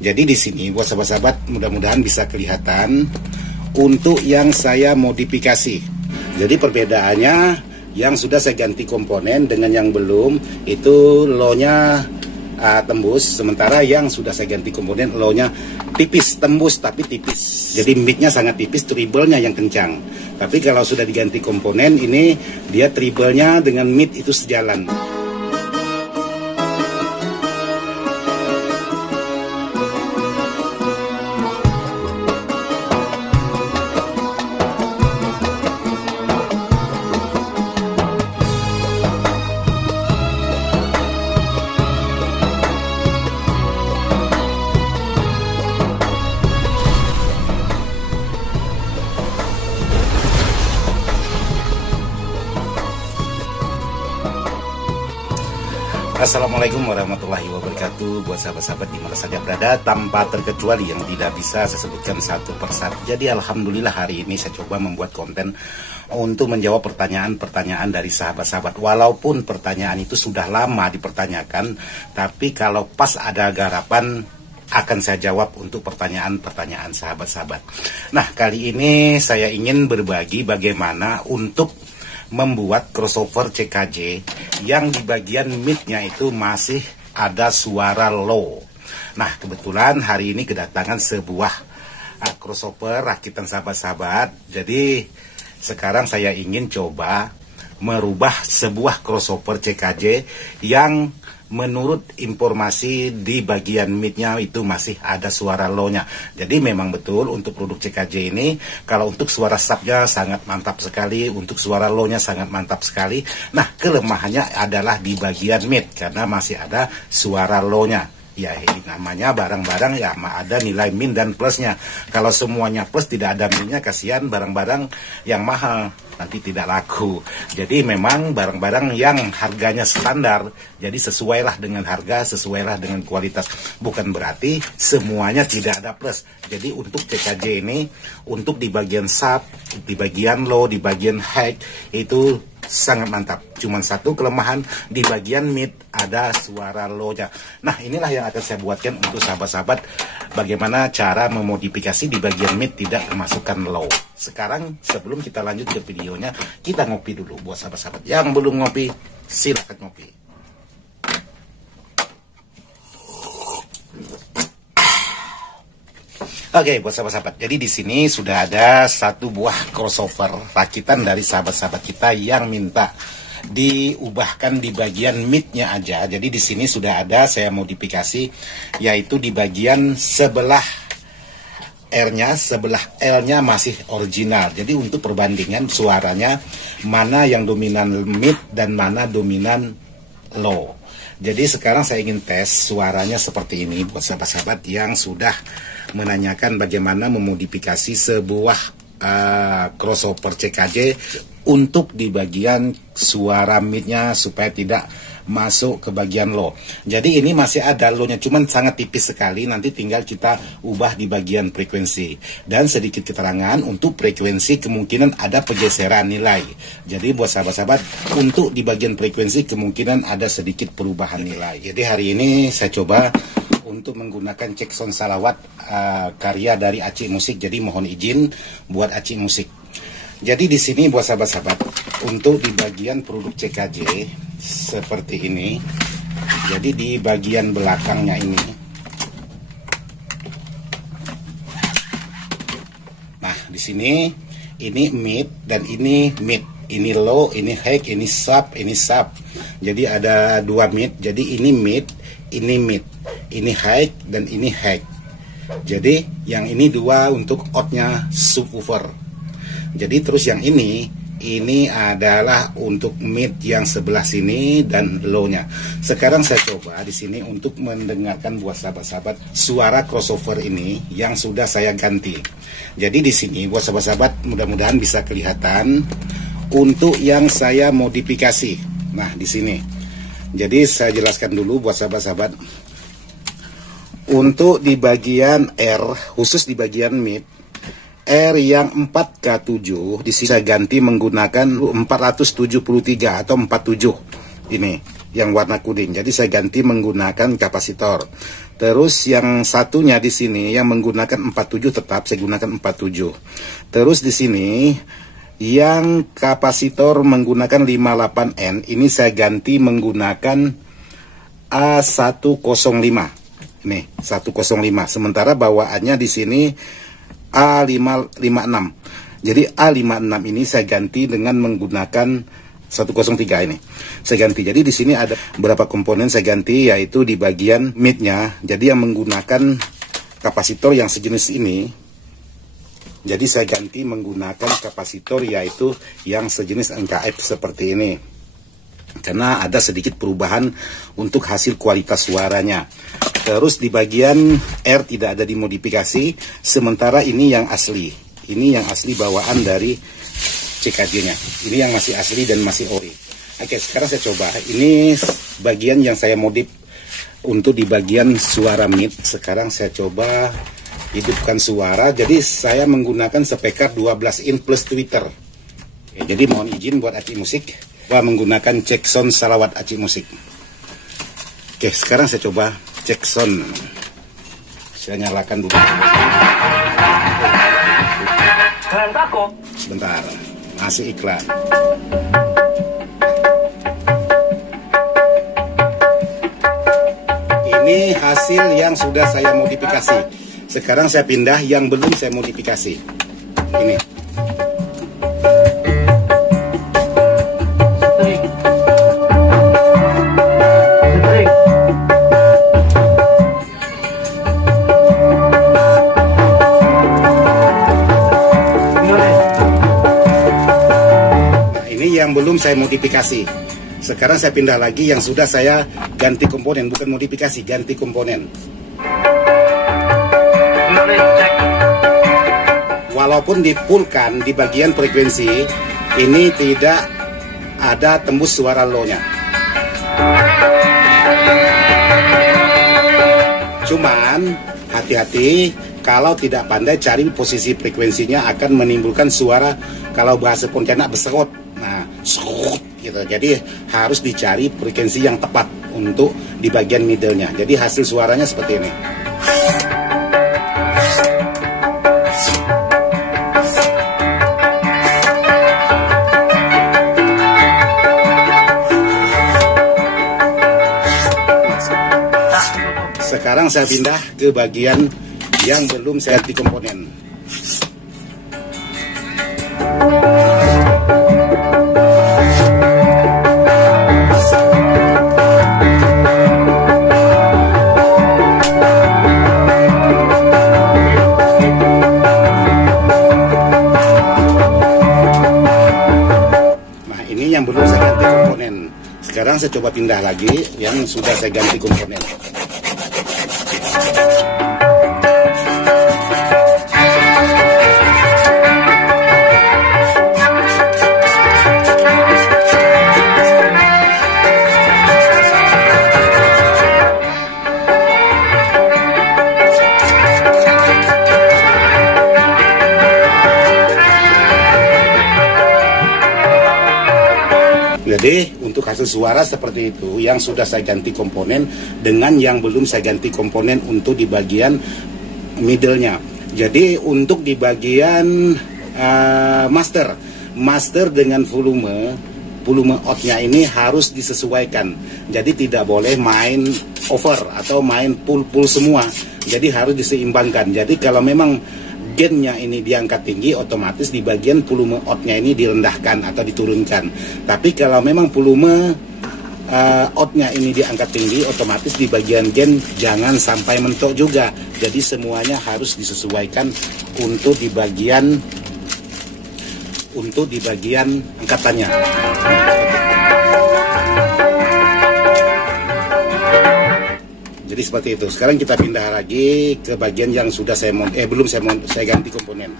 Jadi di sini buat sahabat-sahabat mudah-mudahan bisa kelihatan untuk yang saya modifikasi. Jadi perbedaannya yang sudah saya ganti komponen dengan yang belum itu low-nya tembus, sementara yang sudah saya ganti komponen low-nya tipis, tembus tapi tipis. Jadi mid-nya sangat tipis, treble-nya yang kencang. Tapi kalau sudah diganti komponen ini dia treble-nya dengan mid itu sejalan. Assalamualaikum warahmatullahi wabarakatuh. Buat sahabat-sahabat di mana saja berada, tanpa terkecuali yang tidak bisa saya sebutkan satu persatu. Jadi alhamdulillah hari ini saya coba membuat konten untuk menjawab pertanyaan-pertanyaan dari sahabat-sahabat. Walaupun pertanyaan itu sudah lama dipertanyakan, tapi kalau pas ada garapan akan saya jawab untuk pertanyaan-pertanyaan sahabat-sahabat. Nah, kali ini saya ingin berbagi bagaimana untuk membuat crossover CKJ yang di bagian mid-nya itu masih ada suara low. Nah, kebetulan hari ini kedatangan sebuah crossover rakitan sahabat-sahabat. Jadi sekarang saya ingin coba merubah sebuah crossover CKJ yang menurut informasi di bagian mid-nya itu masih ada suara low-nya. Jadi memang betul untuk produk CKJ ini, kalau untuk suara sub-nya sangat mantap sekali, untuk suara low-nya sangat mantap sekali. Nah, kelemahannya adalah di bagian mid, karena masih ada suara low-nya. Ya, ini namanya barang-barang ya ada nilai min dan plusnya. Kalau semuanya plus tidak ada minnya, kasihan barang-barang yang mahal nanti tidak laku. Jadi memang barang-barang yang harganya standar, jadi sesuailah dengan harga, sesuailah dengan kualitas. Bukan berarti semuanya tidak ada plus. Jadi untuk CKJ ini, untuk di bagian sub, di bagian low, di bagian high itu sangat mantap. Cuman satu kelemahan, di bagian mid ada suara low-nya. Nah, inilah yang akan saya buatkan untuk sahabat-sahabat bagaimana cara memodifikasi di bagian mid tidak memasukkan low. Sekarang sebelum kita lanjut ke videonya, kita ngopi dulu buat sahabat-sahabat. Yang belum ngopi, silakan ngopi. Oke, buat sahabat-sahabat. Jadi di sini sudah ada satu buah crossover rakitan dari sahabat-sahabat kita yang minta diubahkan di bagian mid-nya aja. Jadi di sini sudah ada saya modifikasi, yaitu di bagian sebelah R-nya, sebelah L-nya masih original. Jadi untuk perbandingan suaranya mana yang dominan mid dan mana dominan low. Jadi sekarang saya ingin tes suaranya seperti ini buat sahabat-sahabat yang sudah menanyakan bagaimana memodifikasi sebuah crossover CKJ untuk di bagian suara mid-nya supaya tidak masuk ke bagian low. Jadi ini masih ada low-nya, cuman sangat tipis sekali. Nanti tinggal kita ubah di bagian frekuensi. Dan sedikit keterangan untuk frekuensi kemungkinan ada pergeseran nilai. Jadi buat sahabat-sahabat untuk di bagian frekuensi kemungkinan ada sedikit perubahan nilai. Jadi hari ini saya coba untuk menggunakan cek sound salawat karya dari Acik Musik. Jadi mohon izin buat Acik Musik. Jadi di sini buat sahabat-sahabat untuk di bagian produk CKJ seperti ini. Jadi di bagian belakangnya ini. Nah, di sini ini mid dan ini mid. Ini low, ini high, ini sub, ini sub. Jadi ada dua mid. Jadi ini mid, ini mid. Ini high dan ini high. Jadi yang ini dua untuk out-nya subwoofer. Jadi terus yang ini adalah untuk mid yang sebelah sini dan low-nya. Sekarang saya coba di sini untuk mendengarkan buat sahabat-sahabat suara crossover ini yang sudah saya ganti. Jadi di sini buat sahabat-sahabat mudah-mudahan bisa kelihatan untuk yang saya modifikasi. Nah, di sini. Jadi saya jelaskan dulu buat sahabat-sahabat. Untuk di bagian R, khusus di bagian mid, R yang 4K7 di sini saya ganti menggunakan 473 atau 47 ini. yang warna kuning. Jadi saya ganti menggunakan kapasitor. Terus yang satunya di sini yang menggunakan 47 tetap saya gunakan 47. Terus di sini yang kapasitor menggunakan 58N ini saya ganti menggunakan A105. Nih, 105. Sementara bawaannya di sini A556. Jadi A56 ini saya ganti dengan menggunakan 103 ini. Saya ganti. Jadi di sini ada beberapa komponen saya ganti, yaitu di bagian mid-nya. Jadi yang menggunakan kapasitor yang sejenis ini, jadi saya ganti menggunakan kapasitor yaitu yang sejenis NKF seperti ini. Karena ada sedikit perubahan untuk hasil kualitas suaranya. Terus di bagian R tidak ada dimodifikasi, sementara ini yang asli. Ini yang asli bawaan dari CKJ-nya. Ini yang masih asli dan masih ori. Oke, sekarang saya coba. Ini bagian yang saya modif untuk di bagian suara mid. Sekarang saya coba hidupkan suara. Jadi saya menggunakan speaker 12 in plus tweeter. Oke, jadi mohon izin buat Aci Musik. Menggunakan cek sound salawat Aci Musik. Oke, sekarang saya coba cek sound. Saya nyalakan dulu. Sebentar, masih iklan. Ini hasil yang sudah saya modifikasi. Sekarang saya pindah yang belum saya modifikasi. Ini. Yang belum saya modifikasi. Sekarang saya pindah lagi yang sudah saya ganti komponen, bukan modifikasi, ganti komponen. Walaupun dipulkan di bagian frekuensi, ini tidak ada tembus suara low-nya. Cuman hati-hati, kalau tidak pandai cari posisi frekuensinya akan menimbulkan suara, kalau bahasa Pontianak, beserot. Nah, gitu. Jadi harus dicari frekuensi yang tepat untuk di bagian middle-nya. Jadi hasil suaranya seperti ini. Sekarang saya pindah ke bagian yang belum saya ganti komponen. Yang belum saya ganti komponen. Sekarang saya coba pindah lagi yang sudah saya ganti komponen. Jadi untuk hasil suara seperti itu yang sudah saya ganti komponen dengan yang belum saya ganti komponen untuk di bagian middle-nya. Jadi untuk di bagian master dengan volume out-nya ini harus disesuaikan. Jadi tidak boleh main over atau main full semua. Jadi harus diseimbangkan. Jadi kalau memang gainnya ini diangkat tinggi, otomatis di bagian volume out-nya ini direndahkan atau diturunkan. Tapi kalau memang volume out-nya ini diangkat tinggi, otomatis di bagian gain jangan sampai mentok juga. Jadi semuanya harus disesuaikan untuk di bagian angkatannya. Jadi seperti itu. Sekarang kita pindah lagi ke bagian yang sudah saya belum saya ganti komponen.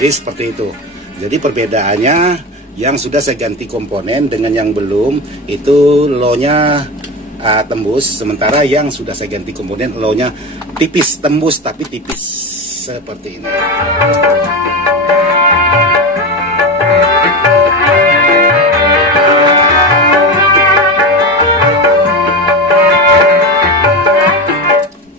Jadi seperti itu. Jadi perbedaannya yang sudah saya ganti komponen dengan yang belum itu low-nya tembus, sementara yang sudah saya ganti komponen low-nya tipis tembus tapi tipis seperti ini.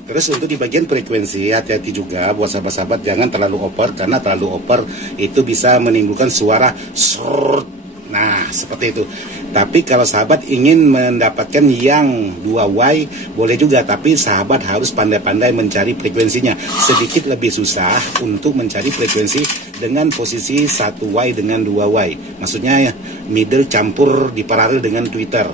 Terus untuk di bagian frekuensi, hati-hati juga buat sahabat-sahabat, jangan terlalu over, karena terlalu over itu bisa menimbulkan suara srrrt. Nah, seperti itu. Tapi kalau sahabat ingin mendapatkan yang 2Y, boleh juga, tapi sahabat harus pandai-pandai mencari frekuensinya. Sedikit lebih susah untuk mencari frekuensi dengan posisi 1Y dengan 2Y. Maksudnya middle campur di paralel dengan Twitter.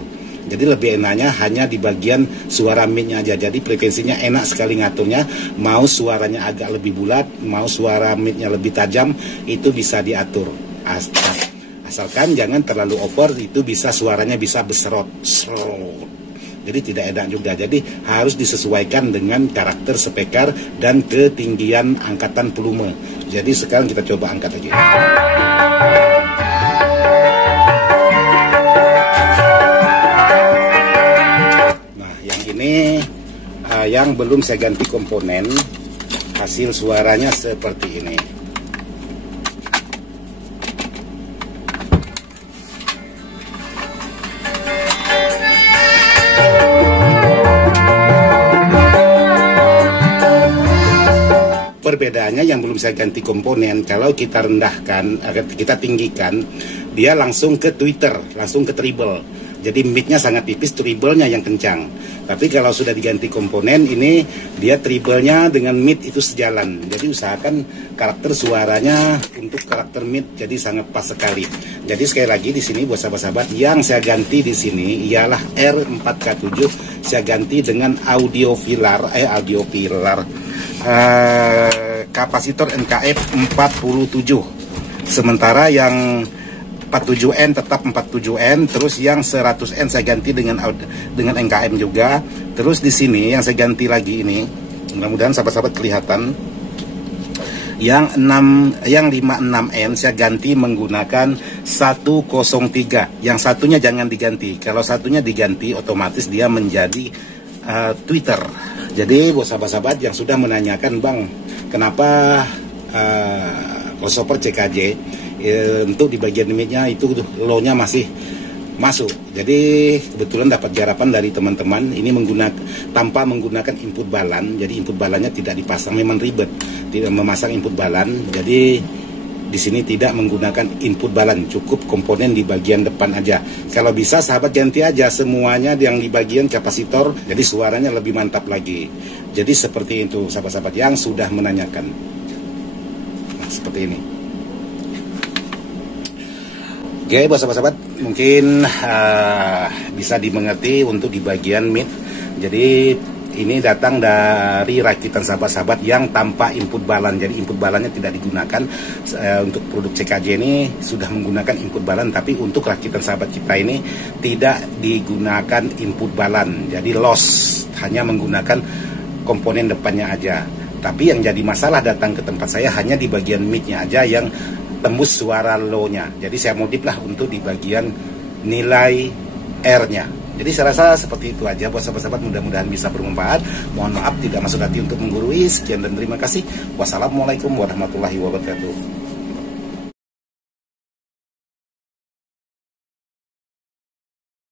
Jadi lebih enaknya hanya di bagian suara mid-nya aja. Jadi frekuensinya enak sekali ngaturnya. Mau suaranya agak lebih bulat, mau suara mid-nya lebih tajam, itu bisa diatur. Asalkan jangan terlalu over, itu bisa suaranya bisa berserot. Jadi tidak enak juga. Jadi harus disesuaikan dengan karakter speaker dan ketinggian angkatan volume. Jadi sekarang kita coba angkat aja. Ini yang belum saya ganti komponen, hasil suaranya seperti ini. Perbedaannya yang belum saya ganti komponen, kalau kita rendahkan, kita tinggikan, dia langsung ke Twitter, langsung ke treble. Jadi mid-nya sangat tipis, treble-nya yang kencang. Tapi kalau sudah diganti komponen, ini dia treble-nya dengan mid itu sejalan. Jadi usahakan karakter suaranya untuk karakter mid jadi sangat pas sekali. Jadi sekali lagi di sini buat sahabat-sahabat, yang saya ganti di sini ialah R4K7. Saya ganti dengan audio pilar kapasitor NKF 47. Sementara yang 47N tetap 47N, terus yang 100N saya ganti dengan NKM juga. Terus di sini yang saya ganti lagi ini, mudah-mudahan sahabat-sahabat kelihatan, yang 56N saya ganti menggunakan 103. Yang satunya jangan diganti. Kalau satunya diganti, otomatis dia menjadi Twitter. Jadi buat sahabat-sahabat yang sudah menanyakan, Bang, kenapa crossover CKJ untuk di bagian mid-nya itu low-nya masih masuk. Jadi kebetulan dapat garapan dari teman-teman, ini tanpa menggunakan input balan. Jadi input balannya tidak dipasang, memang ribet tidak memasang input balan. Jadi di sini tidak menggunakan input balan, cukup komponen di bagian depan aja. Kalau bisa sahabat ganti aja semuanya yang di bagian kapasitor, jadi suaranya lebih mantap lagi. Jadi seperti itu sahabat-sahabat yang sudah menanyakan. Nah, seperti ini. Oke, buat sahabat-sahabat mungkin bisa dimengerti untuk di bagian mid. Jadi ini datang dari rakitan sahabat-sahabat yang tanpa input balan. Jadi input balannya tidak digunakan. Untuk produk CKJ ini sudah menggunakan input balan, tapi untuk rakitan sahabat kita ini tidak digunakan input balan. Jadi loss, hanya menggunakan komponen depannya aja. Tapi yang jadi masalah datang ke tempat saya hanya di bagian mid-nya aja yang tembus suara low-nya. Jadi saya modif lah untuk di bagian nilai R-nya. Jadi saya rasa seperti itu aja buat sahabat-sahabat, mudah-mudahan bisa bermanfaat. Mohon maaf tidak maksud hati untuk menggurui. Sekian dan terima kasih. Wassalamualaikum warahmatullahi wabarakatuh.